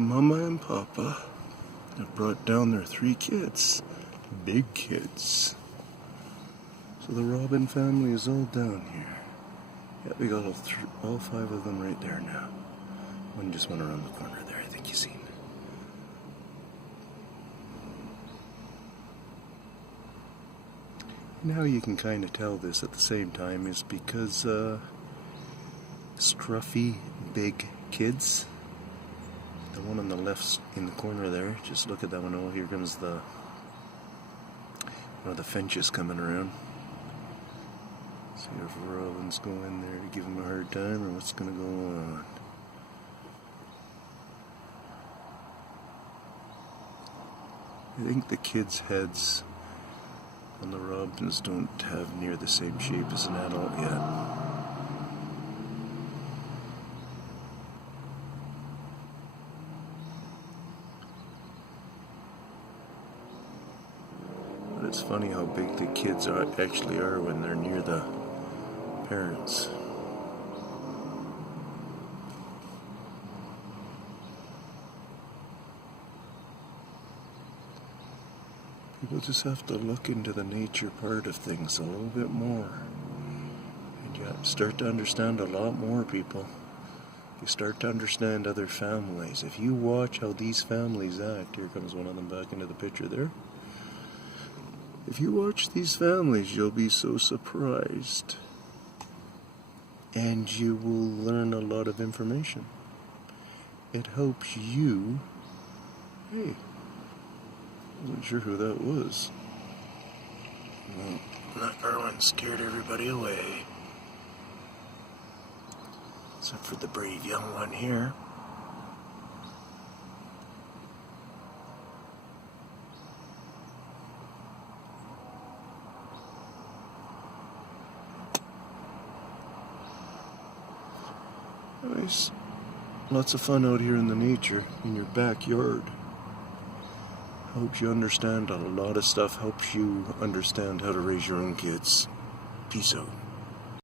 Mama and Papa have brought down their 3 kids. Big kids. So the Robin family is all down here. Yeah, we got all 5 of them right there now. One just went around the corner there, I think you seen. Now you can kind of tell this at the same time is because scruffy big kids. The one on the left in the corner there, just look at that one. Oh, here comes the Finches coming around. See if Robin's going there to give him a hard time or what's going to go on. I think the kids' heads on the Robins don't have near the same shape as an adult yet. But it's funny how big the kids actually are when they're near the parents. People just have to look into the nature part of things a little bit more. And you start to understand a lot more, people. You start to understand other families. If you watch how these families act, here comes one of them back into the picture there. If you watch these families, you'll be so surprised. And you will learn a lot of information. It helps you. Hey, wasn't sure who that was. Well, that Erwin scared everybody away. Except for the brave young one here. Anyways, lots of fun out here in the nature, in your backyard. Helps you understand a lot of stuff, helps you understand how to raise your own kids. Peace out.